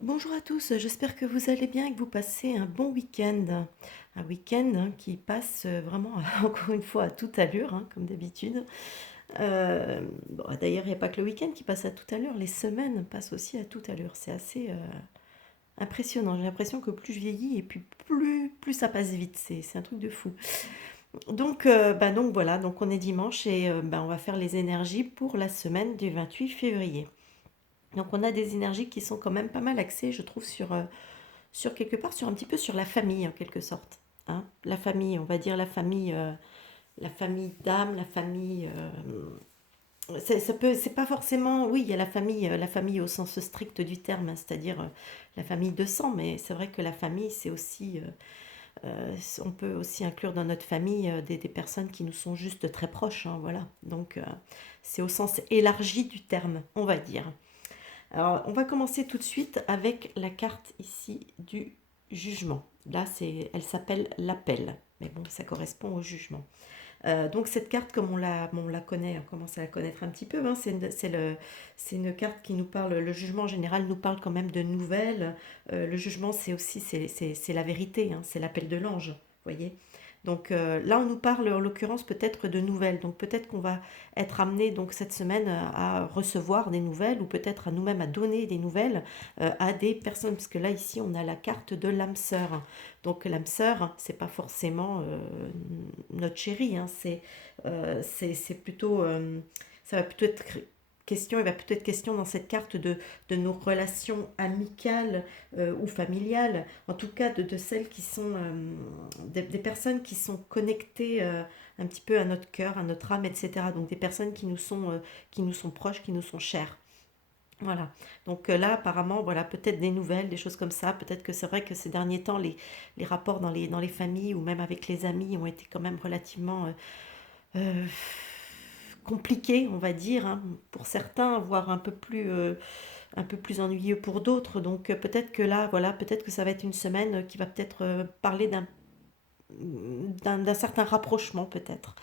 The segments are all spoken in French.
Bonjour à tous, j'espère que vous allez bien et que vous passez un bon week-end. Un week-end qui passe vraiment, encore une fois, à toute allure, hein, comme d'habitude. Bon, d'ailleurs, il n'y a pas que le week-end qui passe à toute allure, les semaines passent aussi à toute allure. C'est assez impressionnant. J'ai l'impression que plus je vieillis et puis plus ça passe vite. C'est un truc de fou. Donc voilà, donc on est dimanche et on va faire les énergies pour la semaine du 28 février. Donc on a des énergies qui sont quand même pas mal axées, je trouve, sur quelque part, sur un petit peu sur la famille en quelque sorte. Hein. La famille, on va dire la famille d'âme, la famille. Ça peut, c'est pas forcément, oui, il y a la famille au sens strict du terme, hein, c'est-à-dire la famille de sang, mais c'est vrai que la famille, c'est aussi, on peut aussi inclure dans notre famille des personnes qui nous sont juste très proches, hein, voilà. Donc c'est au sens élargi du terme, on va dire. Alors, on va commencer tout de suite avec la carte ici du jugement. Là, elle s'appelle l'appel. Mais bon, ça correspond au jugement. Donc cette carte, comme on la connaît, on commence à la connaître un petit peu, hein, c'est une carte qui nous parle, le jugement en général nous parle quand même de nouvelles. Le jugement, c'est aussi, c'est la vérité, hein, c'est l'appel de l'ange, vous voyez. Donc là, on nous parle en l'occurrence peut-être de nouvelles. Donc peut-être qu'on va être amené donc cette semaine à recevoir des nouvelles ou peut-être à nous-mêmes à donner des nouvelles à des personnes. Parce que là, ici, on a la carte de l'âme sœur. Donc l'âme sœur, c'est pas forcément notre chérie, hein, c'est plutôt, ça va plutôt être question, il va plutôt être question dans cette carte de nos relations amicales ou familiales, en tout cas de celles qui sont, des personnes qui sont connectées un petit peu à notre cœur, à notre âme, etc. Donc des personnes qui nous sont proches, qui nous sont chères. Voilà. Donc là, apparemment, voilà, peut-être des nouvelles, des choses comme ça. Peut-être que c'est vrai que ces derniers temps, les rapports dans les familles ou même avec les amis ont été quand même relativement euh, compliqués, on va dire, hein, pour certains, voire un peu plus ennuyeux pour d'autres. Donc peut-être que là, voilà, peut-être que ça va être une semaine qui va peut-être parler d'un certain rapprochement, peut-être.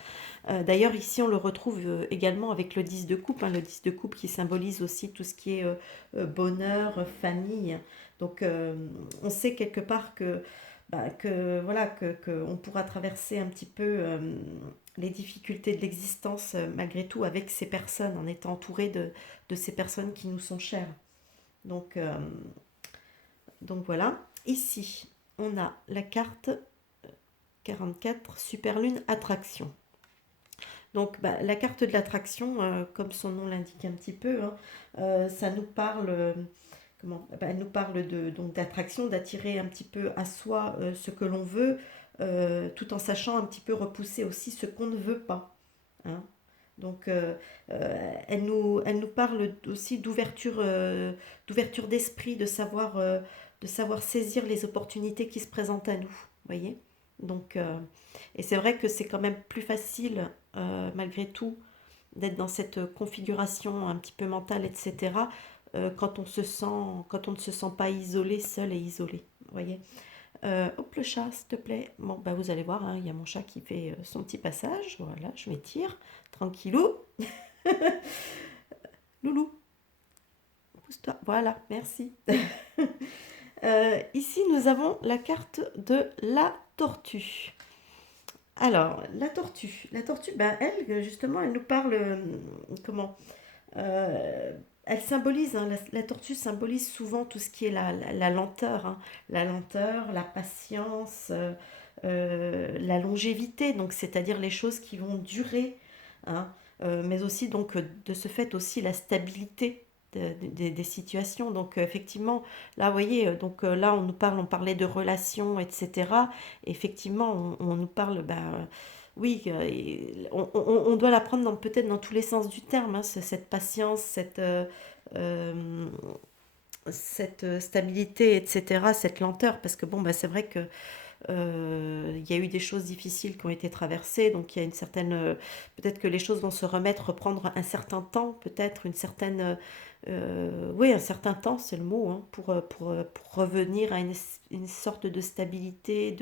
D'ailleurs, ici, on le retrouve également avec le 10 de coupe, hein, le 10 de coupe qui symbolise aussi tout ce qui est bonheur, famille. Donc, on sait quelque part que voilà, on pourra traverser un petit peu les difficultés de l'existence malgré tout avec ces personnes, en étant entouré de ces personnes qui nous sont chères. Donc, euh, donc voilà. Ici, on a la carte 44, Super Lune Attraction. Donc la carte de l'attraction, comme son nom l'indique un petit peu, hein, ça nous parle, elle nous parle donc d'attraction, d'attirer un petit peu à soi ce que l'on veut, tout en sachant un petit peu repousser aussi ce qu'on ne veut pas. Hein. Donc elle nous parle aussi d'ouverture d'esprit, de savoir saisir les opportunités qui se présentent à nous. Voyez. Donc, et c'est vrai que c'est quand même plus facile, malgré tout, d'être dans cette configuration un petit peu mentale, etc., quand on ne se sent pas isolé, seul et isolé. Vous voyez. Hop, le chat, s'il te plaît. Bon, bah vous allez voir, hein, il y a mon chat qui fait son petit passage. Voilà, je m'étire. Tranquillou. Loulou, pousse-toi. Voilà, merci. Ici, nous avons la carte de la tortue. Alors, la tortue, ben, elle, justement, elle nous parle, comment euh, elle symbolise, hein, la tortue symbolise souvent tout ce qui est la lenteur, hein, la lenteur, la patience, la longévité, donc c'est-à-dire les choses qui vont durer, hein, mais aussi donc de ce fait aussi la stabilité des situations. Donc effectivement, là, vous voyez, là on parlait de relations, etc. Effectivement, on nous parle, oui, on doit la prendre peut-être dans tous les sens du terme, hein, cette patience, euh, cette stabilité, etc., cette lenteur, parce que bon, c'est vrai que il y a eu des choses difficiles qui ont été traversées, donc il y a une certaine, peut-être que les choses vont se remettre, reprendre un certain temps, peut-être une certaine, oui, un certain temps, c'est le mot, hein, pour revenir à une sorte de stabilité,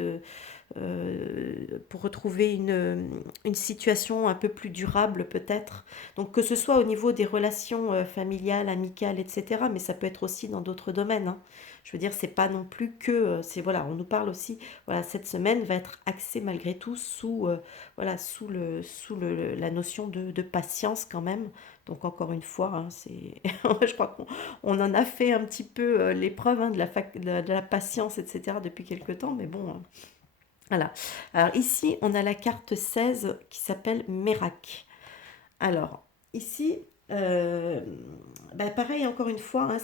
pour retrouver une situation un peu plus durable peut-être. Donc que ce soit au niveau des relations familiales, amicales, etc. Mais ça peut être aussi dans d'autres domaines, hein. Je veux dire, c'est pas non plus que, c'est voilà, on nous parle aussi, voilà, cette semaine va être axée malgré tout sous, voilà, la notion de patience quand même. Donc encore une fois, hein, c'est, je crois qu'on en a fait un petit peu l'épreuve, hein, de la patience, etc. depuis quelque temps, mais bon, voilà. Alors ici, on a la carte 16 qui s'appelle Mérac. Alors ici, euh, bah, pareil, encore une fois, hein,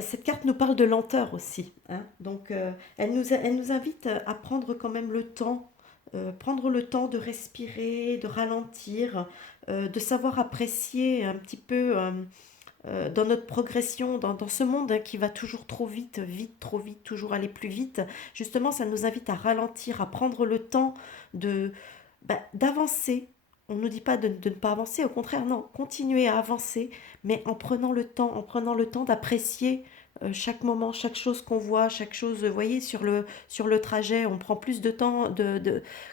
cette carte nous parle de lenteur aussi, hein. Donc elle nous invite à prendre quand même le temps, prendre le temps de respirer, de ralentir, de savoir apprécier un petit peu dans notre progression, dans ce monde, hein, qui va toujours trop vite, vite, trop vite, toujours aller plus vite. Justement, ça nous invite à ralentir, à prendre le temps de, d'avancer. On ne nous dit pas de ne pas avancer, au contraire, non, continuer à avancer, mais en prenant le temps d'apprécier chaque moment, chaque chose qu'on voit, chaque chose, vous voyez, sur le trajet, on prend plus de temps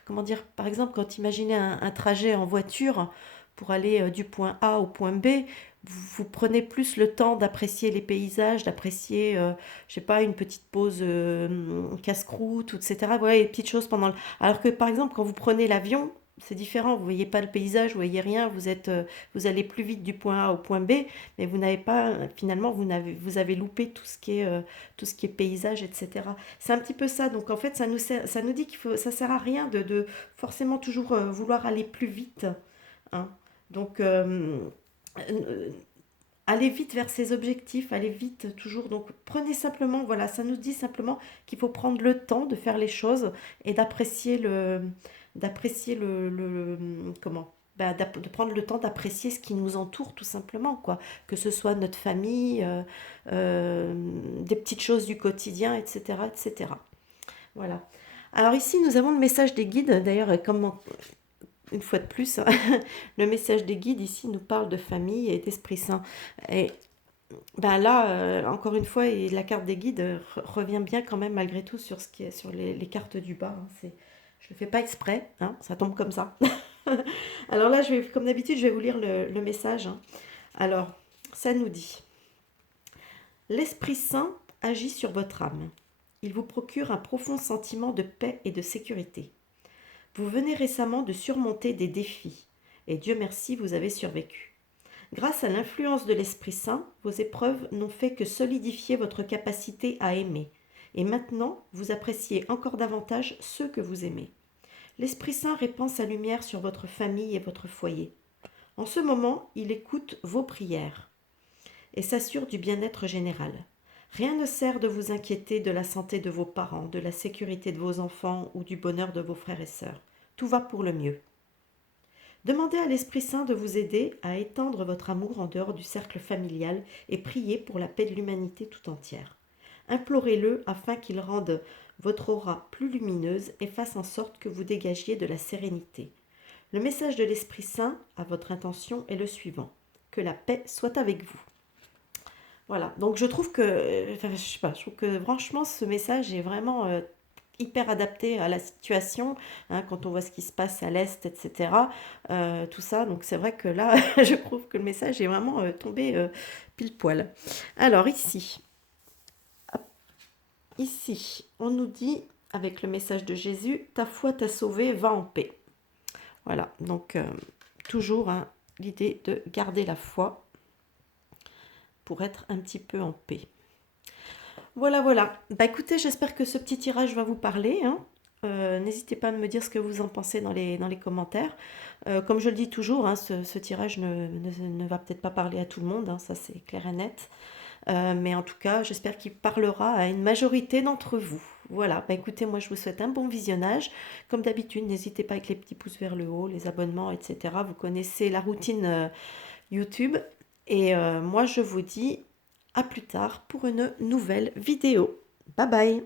comment dire, par exemple, quand imaginez un trajet en voiture pour aller du point A au point B, vous prenez plus le temps d'apprécier les paysages, d'apprécier, je sais pas, une petite pause casse-croûte, etc. Voilà, les petites choses pendant le... Alors que par exemple, quand vous prenez l'avion, c'est différent. Vous voyez pas le paysage, vous voyez rien. Vous allez plus vite du point A au point B, mais vous n'avez pas, finalement, vous avez loupé tout ce qui est paysage, etc. C'est un petit peu ça. Donc en fait, ça nous dit ça sert à rien de forcément toujours vouloir aller plus vite, hein. Donc euh, aller vite vers ses objectifs, aller vite toujours. Donc prenez simplement, voilà, ça nous dit simplement qu'il faut prendre le temps de faire les choses et d'apprécier comment, de prendre le temps d'apprécier ce qui nous entoure tout simplement, quoi. Que ce soit notre famille, euh, des petites choses du quotidien, etc., etc. Voilà. Alors ici, nous avons le message des guides. D'ailleurs, comme une fois de plus, le message des guides ici nous parle de famille et d'Esprit Saint. Et ben là, encore une fois, et la carte des guides revient bien quand même malgré tout sur ce qui est sur les cartes du bas, hein. Je le fais pas exprès, hein, ça tombe comme ça. Alors là, comme d'habitude, je vais vous lire le message, hein. Alors, ça nous dit: l'Esprit Saint agit sur votre âme. Il vous procure un profond sentiment de paix et de sécurité. Vous venez récemment de surmonter des défis, et Dieu merci, vous avez survécu. Grâce à l'influence de l'Esprit Saint, vos épreuves n'ont fait que solidifier votre capacité à aimer, et maintenant vous appréciez encore davantage ceux que vous aimez. L'Esprit Saint répand sa lumière sur votre famille et votre foyer. En ce moment, il écoute vos prières et s'assure du bien-être général. Rien ne sert de vous inquiéter de la santé de vos parents, de la sécurité de vos enfants ou du bonheur de vos frères et sœurs. Tout va pour le mieux. Demandez à l'Esprit Saint de vous aider à étendre votre amour en dehors du cercle familial et priez pour la paix de l'humanité tout entière. Implorez-le afin qu'il rende votre aura plus lumineuse et fasse en sorte que vous dégagiez de la sérénité. Le message de l'Esprit Saint à votre intention est le suivant: que la paix soit avec vous. Voilà, donc je trouve que, enfin, je sais pas, je trouve que franchement ce message est vraiment hyper adapté à la situation, hein, quand on voit ce qui se passe à l'Est, etc. Tout ça, donc c'est vrai que là, je trouve que le message est vraiment tombé pile poil. Alors ici, hop, ici, on nous dit, avec le message de Jésus: ta foi t'a sauvé, va en paix. Voilà, donc toujours, hein, l'idée de garder la foi pour être un petit peu en paix. Voilà, voilà. Bah écoutez, j'espère que ce petit tirage va vous parler, hein. N'hésitez pas à me dire ce que vous en pensez dans les commentaires. Comme je le dis toujours, hein, ce tirage ne va peut-être pas parler à tout le monde, hein, ça c'est clair et net. Mais en tout cas, j'espère qu'il parlera à une majorité d'entre vous. Voilà, bah écoutez, moi je vous souhaite un bon visionnage. Comme d'habitude, n'hésitez pas avec les petits pouces vers le haut, les abonnements, etc. Vous connaissez la routine YouTube. Et moi je vous dis à plus tard pour une nouvelle vidéo. Bye bye!